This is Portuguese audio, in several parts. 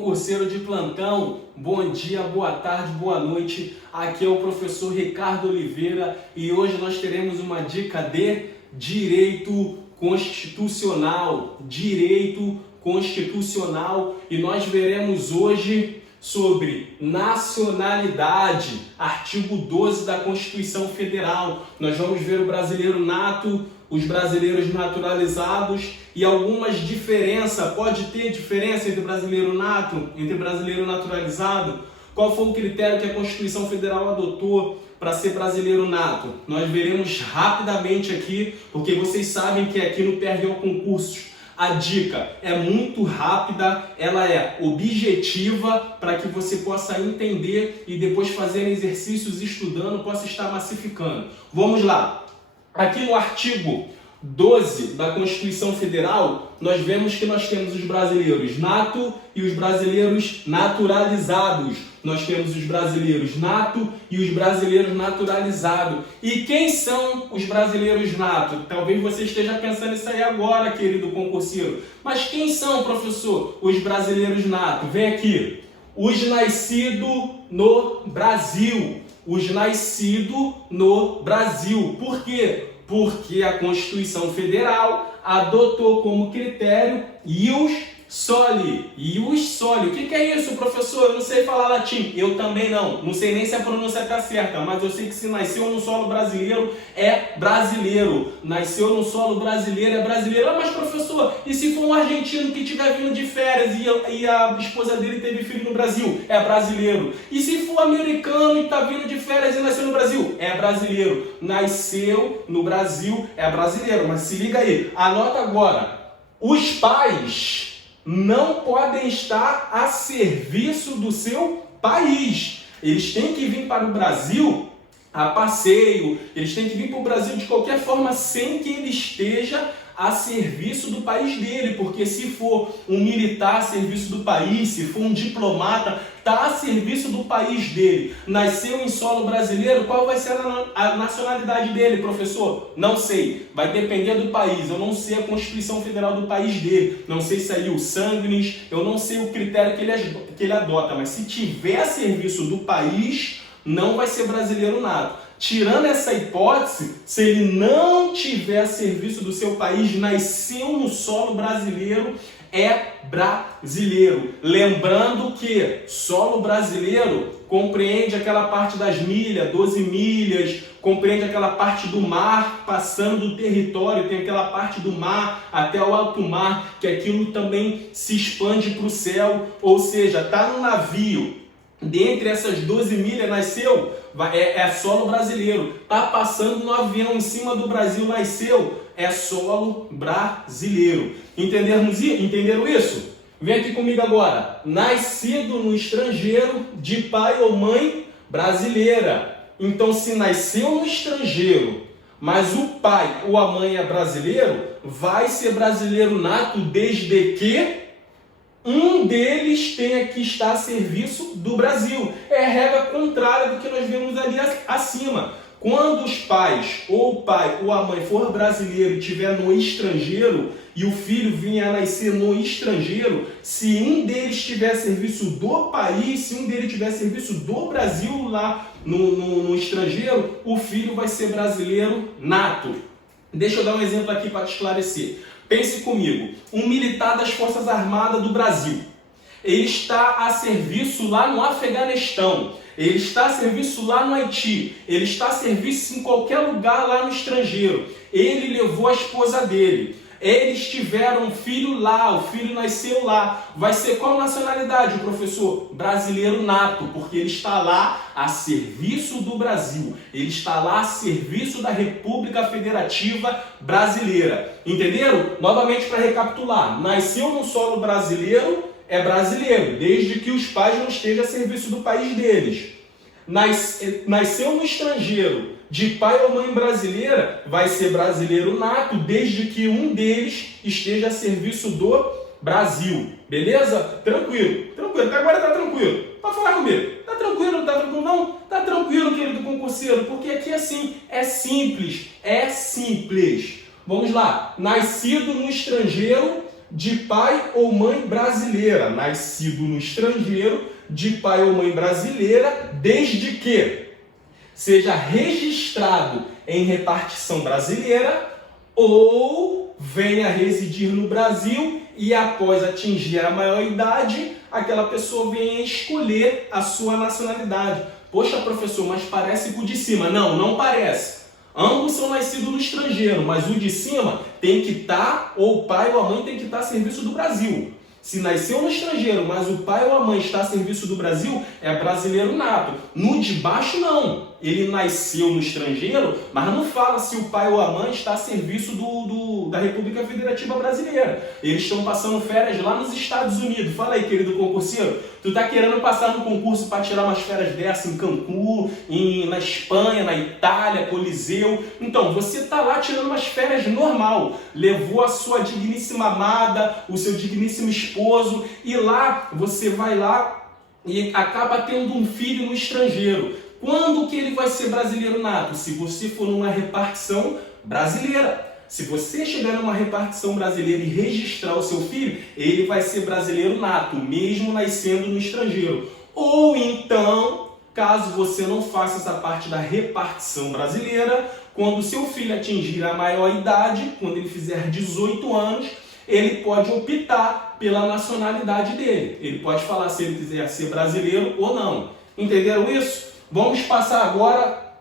concurseiro de plantão, bom dia, boa tarde, boa noite. Aqui é o professor Ricardo Oliveira e hoje nós teremos uma dica de direito constitucional. E nós veremos hoje sobre nacionalidade, artigo 12 da Constituição Federal. Nós vamos ver o brasileiro nato, os brasileiros naturalizados e algumas diferenças. Pode ter diferença entre brasileiro nato, entre brasileiro naturalizado? Qual foi o critério que a Constituição Federal adotou para ser brasileiro nato? Nós veremos rapidamente aqui, porque vocês sabem que aqui no PRO Concursos a dica é muito rápida, ela é objetiva para que você possa entender e depois fazer exercícios estudando, possa estar massificando. Vamos lá. Aqui no artigo 12 da Constituição Federal, nós vemos que nós temos os brasileiros nato e os brasileiros naturalizados. Nós temos os brasileiros nato e os brasileiros naturalizados. E quem são os brasileiros nato? Talvez você esteja pensando isso aí agora, querido concurseiro. Mas quem são, professor, os brasileiros nato? Vem aqui. Os nascidos no Brasil. Os nascidos no Brasil. Por quê? Porque a Constituição Federal adotou como critério ius soli. Ius soli. O que é isso, professor? Eu não sei falar latim. Eu também não. Não sei nem se a pronúncia está certa, mas eu sei que se nasceu no solo brasileiro, é brasileiro. Nasceu no solo brasileiro, é brasileiro. Ah, mas professor, e se for um argentino que estiver vindo de férias e a esposa dele teve filho no Brasil? É brasileiro. E se for americano e está vindo de férias e nasceu no Brasil? É brasileiro. Nasceu no Brasil, é brasileiro. Mas se liga aí, anota agora. Os pais não podem estar a serviço do seu país. Eles têm que vir para o Brasil a passeio, eles têm que vir para o Brasil de qualquer forma sem que ele esteja a serviço do país dele, porque se for um militar a serviço do país, se for um diplomata, está a serviço do país dele. Nasceu em solo brasileiro, qual vai ser a nacionalidade dele, professor? Não sei, vai depender do país. Eu não sei a Constituição Federal do país dele, não sei se aí o sanguinis, eu não sei o critério que ele adota, mas se tiver a serviço do país, não vai ser brasileiro nato. Tirando essa hipótese, se ele não tiver a serviço do seu país, nasceu no solo brasileiro, é brasileiro. Lembrando que solo brasileiro compreende aquela parte das milhas, 12 milhas, compreende aquela parte do mar, passando do território, tem aquela parte do mar até o alto mar, que aquilo também se expande para o céu, ou seja, está no navio. Dentre essas 12 milhas nasceu, é solo brasileiro. Está passando no avião em cima do Brasil, nasceu, é solo brasileiro. Entenderam isso? Vem aqui comigo agora. Nascido no estrangeiro, de pai ou mãe brasileira. Então, se nasceu no estrangeiro, mas o pai ou a mãe é brasileiro, vai ser brasileiro nato desde que um deles tenha que estar a serviço do Brasil. É a regra contrária do que nós vemos ali acima. Quando os pais, ou o pai ou a mãe for brasileiro e estiver no estrangeiro, e o filho vier a nascer no estrangeiro, se um deles estiver a serviço do país, se um deles estiver a serviço do Brasil lá no estrangeiro, o filho vai ser brasileiro nato. Deixa eu dar um exemplo aqui para te esclarecer. Pense comigo, um militar das Forças Armadas do Brasil, ele está a serviço lá no Afeganistão, ele está a serviço lá no Haiti, ele está a serviço em qualquer lugar lá no estrangeiro, ele levou a esposa dele, eles tiveram um filho lá, o filho nasceu lá, vai ser qual nacionalidade, professor? Brasileiro nato, porque ele está lá a serviço do Brasil, ele está lá a serviço da República Federativa Brasileira. Entenderam? Novamente para recapitular, nasceu no solo brasileiro, é brasileiro, desde que os pais não estejam a serviço do país deles. Nasceu no estrangeiro, de pai ou mãe brasileira, vai ser brasileiro nato, desde que um deles esteja a serviço do Brasil. Beleza? Tranquilo. Até agora tá tranquilo. Pode falar comigo. Tá tranquilo, não tá tranquilo? Não? Tá tranquilo, querido concurseiro, porque aqui assim é simples. Vamos lá. Nascido no estrangeiro, de pai ou mãe brasileira, nascido no estrangeiro, de pai ou mãe brasileira, desde que seja registrado em repartição brasileira ou venha residir no Brasil e após atingir a maioridade, aquela pessoa venha escolher a sua nacionalidade. Poxa, professor, mas parece com o de cima. Não, não parece. Ambos são nascidos no estrangeiro, mas o de cima tem que estar, ou o pai ou a mãe tem que estar a serviço do Brasil. Se nasceu no estrangeiro, mas o pai ou a mãe está a serviço do Brasil, é brasileiro nato. No de baixo, não. Ele nasceu no estrangeiro, mas não fala se o pai ou a mãe está a serviço da República Federativa Brasileira. Eles estão passando férias lá nos Estados Unidos. Fala aí, querido concurseiro. Tu tá querendo passar no concurso para tirar umas férias dessa em Cancún, na Espanha, na Itália, Coliseu. Então, você tá lá tirando umas férias normal. Levou a sua digníssima amada, o seu digníssimo esposo, e lá você vai lá e acaba tendo um filho no estrangeiro. Quando que ele vai ser brasileiro nato? Se você for numa repartição brasileira. Se você chegar numa repartição brasileira e registrar o seu filho, ele vai ser brasileiro nato, mesmo nascendo no estrangeiro. Ou então, caso você não faça essa parte da repartição brasileira, quando o seu filho atingir a maioridade, quando ele fizer 18 anos, ele pode optar pela nacionalidade dele. Ele pode falar se ele quiser ser brasileiro ou não. Entenderam isso? Vamos passar agora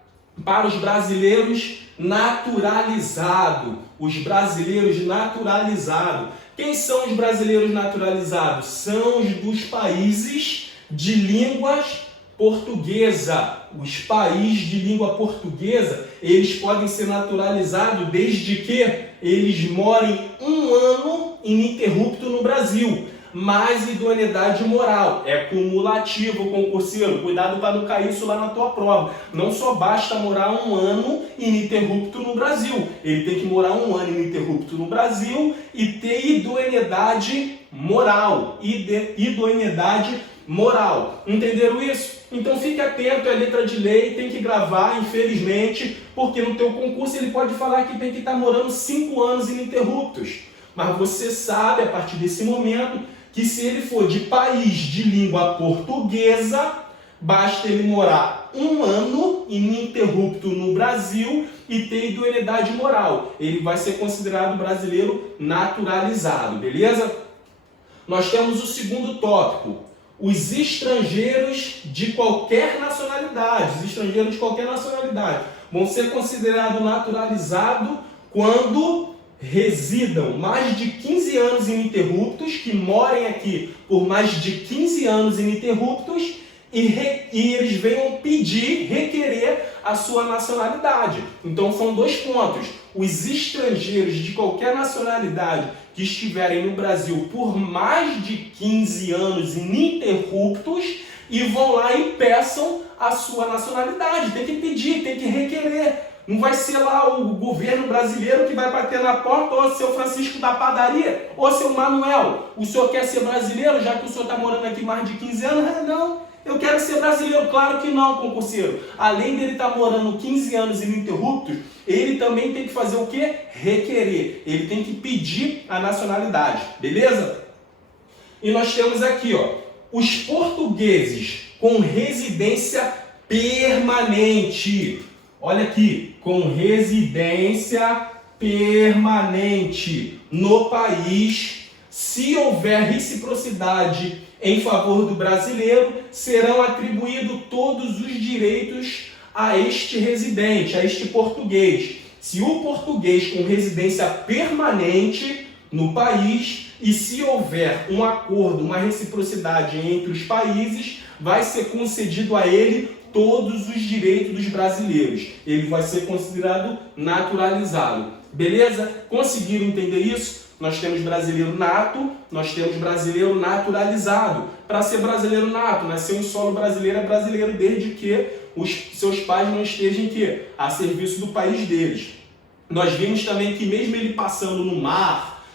para os brasileiros naturalizados. Os brasileiros naturalizados. Quem são os brasileiros naturalizados? São os dos países de línguas portuguesa. Os países de língua portuguesa, eles podem ser naturalizados desde que eles morem 1 ano ininterrupto no Brasil. Mais idoneidade moral, é cumulativo, concurseiro, cuidado para não cair isso lá na tua prova. Não só basta morar 1 ano ininterrupto no Brasil, ele tem que morar 1 ano ininterrupto no Brasil e ter idoneidade moral, idoneidade moral. Entenderam isso? Então fique atento, é letra de lei, tem que gravar, infelizmente, porque no teu concurso ele pode falar que tem que estar morando 5 anos ininterruptos. Mas você sabe, a partir desse momento, que se ele for de país de língua portuguesa, basta ele morar 1 ano ininterrupto no Brasil e ter idoneidade moral. Ele vai ser considerado brasileiro naturalizado, beleza? Nós temos o segundo tópico. Os estrangeiros de qualquer nacionalidade. Os estrangeiros de qualquer nacionalidade vão ser considerados naturalizados quando residam mais de 15 anos ininterruptos, que morem aqui por mais de 15 anos ininterruptos e eles venham requerer a sua nacionalidade. Então são 2 pontos. Os estrangeiros de qualquer nacionalidade que estiverem no Brasil por mais de 15 anos ininterruptos e vão lá e peçam a sua nacionalidade. Tem que pedir, tem que requerer. Não vai ser lá o governo brasileiro que vai bater na porta, ou seu Francisco da padaria, ou seu Manuel. O senhor quer ser brasileiro, já que o senhor está morando aqui mais de 15 anos? Não, eu quero ser brasileiro. Claro que não, concurseiro. Além dele estar morando 15 anos ininterruptos, ele também tem que fazer o quê? Requerer. Ele tem que pedir a nacionalidade, beleza? E nós temos aqui, ó, os portugueses com residência permanente. Olha aqui, com residência permanente no país, se houver reciprocidade em favor do brasileiro, serão atribuídos todos os direitos a este residente, a este português. Se o português com residência permanente no país e se houver um acordo, uma reciprocidade entre os países, vai ser concedido a ele todos os direitos dos brasileiros. Ele vai ser considerado naturalizado. Beleza? Conseguiram entender isso? Nós temos brasileiro nato, nós temos brasileiro naturalizado. Para ser brasileiro nato, nascer em solo brasileiro é brasileiro desde que os seus pais não estejam a serviço do país deles. Nós vimos também que mesmo ele passando no mar,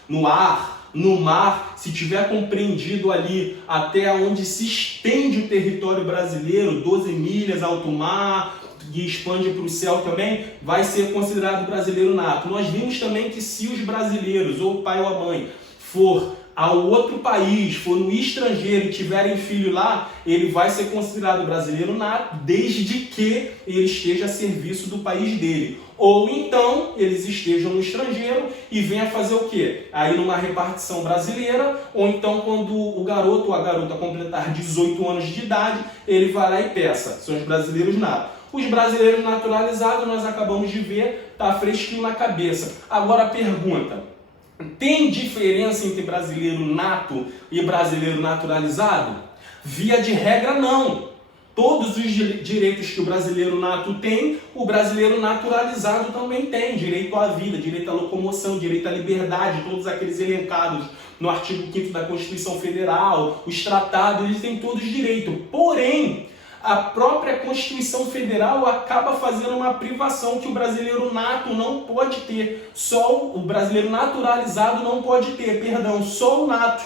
se tiver compreendido ali até onde se estende o território brasileiro, 12 milhas, alto mar, e expande para o céu também, vai ser considerado brasileiro nato. Nós vimos também que se os brasileiros, ou o pai ou a mãe, for ao outro país, for no estrangeiro e tiverem filho lá, ele vai ser considerado brasileiro nato, desde que ele esteja a serviço do país dele. Ou então, eles estejam no estrangeiro e venham fazer o quê? Aí numa repartição brasileira, ou então quando o garoto ou a garota completar 18 anos de idade, ele vai lá e peça. São os brasileiros natos. Os brasileiros naturalizados, nós acabamos de ver, tá fresquinho na cabeça. Agora a pergunta: tem diferença entre brasileiro nato e brasileiro naturalizado? Via de regra, não. Todos os direitos que o brasileiro nato tem, o brasileiro naturalizado também tem. Direito à vida, direito à locomoção, direito à liberdade, todos aqueles elencados no artigo 5º da Constituição Federal, os tratados, eles têm todos direito. Porém, a própria Constituição Federal acaba fazendo uma privação que o brasileiro nato não pode ter. Só o brasileiro naturalizado não pode ter, perdão, só o nato.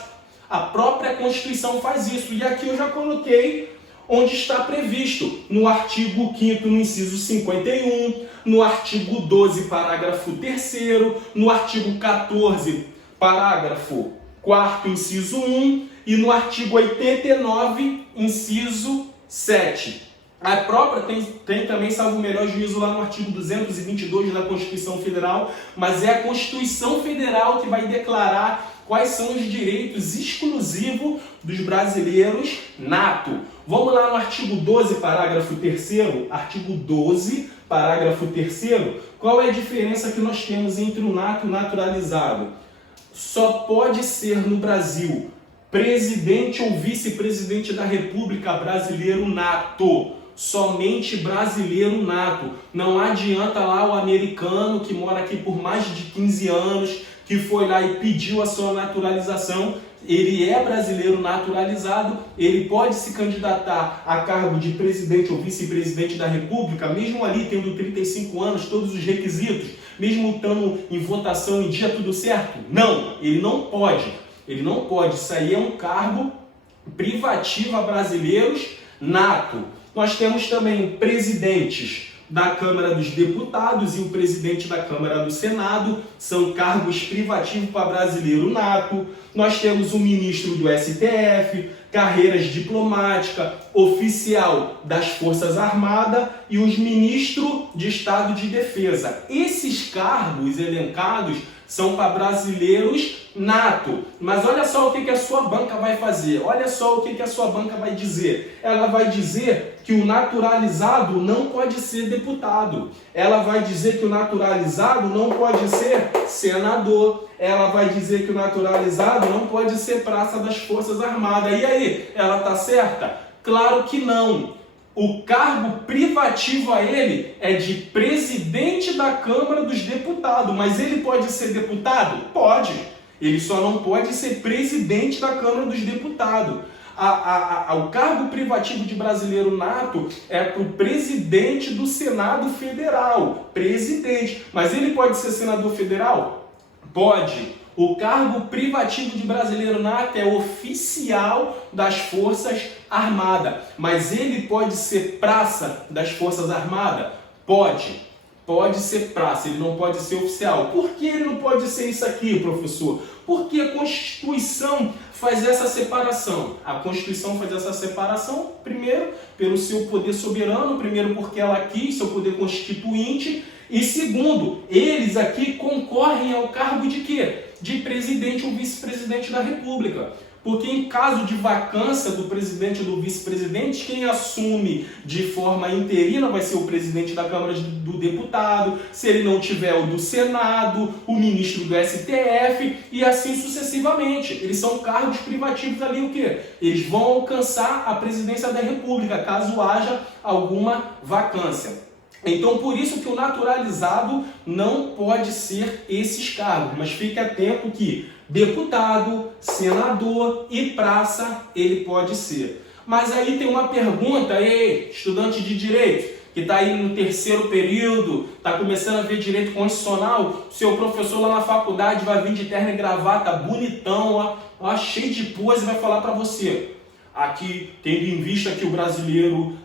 A própria Constituição faz isso. E aqui eu já coloquei onde está previsto, no artigo 5º, no inciso 51, no artigo 12, parágrafo 3º, no artigo 14, parágrafo 4º, inciso 1, e no artigo 89, inciso 7. A própria tem também, salvo o melhor juízo, lá no artigo 222 da Constituição Federal, mas é a Constituição Federal que vai declarar quais são os direitos exclusivos dos brasileiros nato. Vamos lá no artigo 12, parágrafo 3º. Artigo 12, parágrafo 3º. Qual é a diferença que nós temos entre o nato e o naturalizado? Só pode ser no Brasil presidente ou vice-presidente da República brasileiro nato. Somente brasileiro nato. Não adianta lá o americano que mora aqui por mais de 15 anos, que foi lá e pediu a sua naturalização. Ele é brasileiro naturalizado, ele pode se candidatar a cargo de presidente ou vice-presidente da República, mesmo ali tendo 35 anos, todos os requisitos, mesmo estando em votação em dia tudo certo? Não, ele não pode. Ele não pode. Isso aí é um cargo privativo a brasileiros nato. Nós temos também presidentes da Câmara dos Deputados e o presidente da Câmara do Senado, são cargos privativos para brasileiro nato. Nós temos o ministro do STF, carreiras diplomáticas, oficial das Forças Armadas e os ministros de Estado de Defesa. Esses cargos elencados são para brasileiros nato. Mas olha só o que a sua banca vai fazer. Olha só o que a sua banca vai dizer. Ela vai dizer que o naturalizado não pode ser deputado. Ela vai dizer que o naturalizado não pode ser senador. Ela vai dizer que o naturalizado não pode ser praça das Forças Armadas. E aí, ela está certa? Claro que não. O cargo privativo a ele é de presidente da Câmara dos Deputados. Mas ele pode ser deputado? Pode. Ele só não pode ser presidente da Câmara dos Deputados. O cargo privativo de brasileiro nato é para o presidente do Senado Federal. Presidente. Mas ele pode ser senador federal? Pode. O cargo privativo de brasileiro nato é oficial das Forças Armadas. Mas ele pode ser praça das Forças Armadas? Pode. Pode ser praça, ele não pode ser oficial. Por que ele não pode ser isso aqui, professor? Porque a Constituição faz essa separação. A Constituição faz essa separação, primeiro, pelo seu poder soberano, primeiro porque ela quis, seu poder constituinte, e segundo, eles aqui concorrem ao cargo de quê? De presidente ou vice-presidente da República. Porque em caso de vacância do presidente ou do vice-presidente, quem assume de forma interina vai ser o presidente da Câmara do Deputado, se ele não tiver o do Senado, o ministro do STF e assim sucessivamente. Eles são cargos privativos ali o quê? Eles vão alcançar a presidência da República, caso haja alguma vacância. Então, por isso que o naturalizado não pode ser esses cargos, mas fique atento que deputado, senador e praça ele pode ser. Mas aí tem uma pergunta, ei, estudante de direito, que está aí no terceiro período, está começando a ver direito constitucional, seu professor lá na faculdade vai vir de terno e gravata, bonitão, ó, cheio de pose, e vai falar para você, aqui, tendo em vista que o brasileiro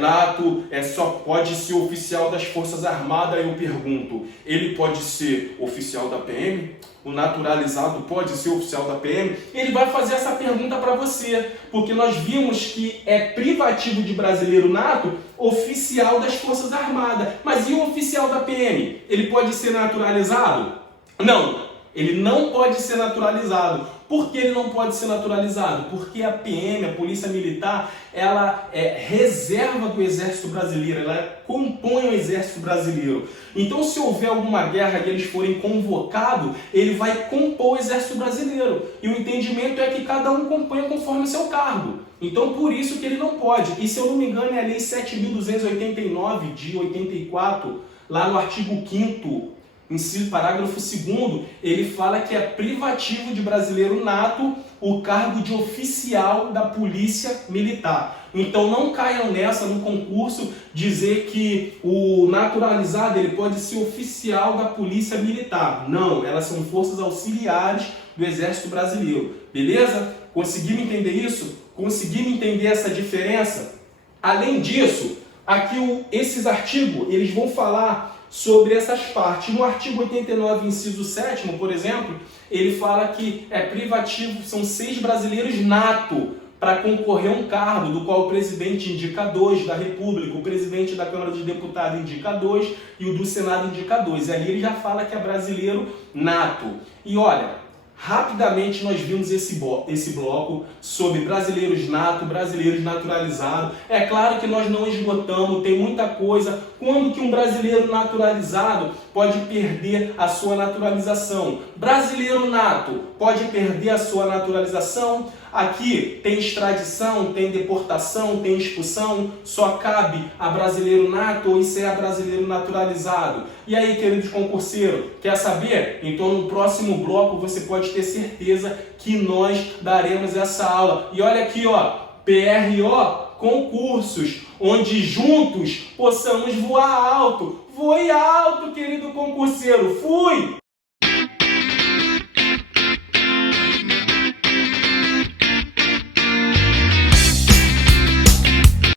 nato, só pode ser oficial das Forças Armadas, eu pergunto, ele pode ser oficial da PM? o naturalizado pode ser oficial da PM, ele vai fazer essa pergunta para você, porque nós vimos que é privativo de brasileiro nato oficial das Forças Armadas. Mas e o oficial da PM? Ele pode ser naturalizado? Não, ele não pode ser naturalizado. Por que ele não pode ser naturalizado? Porque a PM, a Polícia Militar, ela é reserva do Exército Brasileiro, ela compõe o Exército Brasileiro. Então, se houver alguma guerra e eles forem convocados, ele vai compor o Exército Brasileiro. E o entendimento é que cada um compõe conforme o seu cargo. Então, por isso que ele não pode. E, se eu não me engano, é a Lei 7.289, de 84, lá no artigo 5º, inciso parágrafo 2º, ele fala que é privativo de brasileiro nato o cargo de oficial da Polícia Militar. Então não caiam nessa no concurso dizer que o naturalizado ele pode ser oficial da Polícia Militar. Não, elas são forças auxiliares do Exército Brasileiro. Beleza? Conseguiram entender isso? Conseguiram entender essa diferença? Além disso, aqui esses artigos eles vão falar sobre essas partes. No artigo 89, inciso 7º, por exemplo, ele fala que é privativo, são 6 brasileiros nato para concorrer a um cargo, do qual o presidente indica 2 da República, o presidente da Câmara dos Deputados indica 2 e o do Senado indica 2. E ali ele já fala que é brasileiro nato. E olha, rapidamente nós vimos esse bloco sobre brasileiros nato, brasileiros naturalizados. É claro que nós não esgotamos, tem muita coisa. Quando que um brasileiro naturalizado pode perder a sua naturalização? Brasileiro nato pode perder a sua naturalização? Aqui tem extradição, tem deportação, tem expulsão, só cabe a brasileiro nato ou isso é a brasileiro naturalizado. E aí, queridos concurseiros, quer saber? Então no próximo bloco você pode ter certeza que nós daremos essa aula. E olha aqui, ó, PRO Concursos, onde juntos possamos voar alto. Voe alto, querido concurseiro, fui!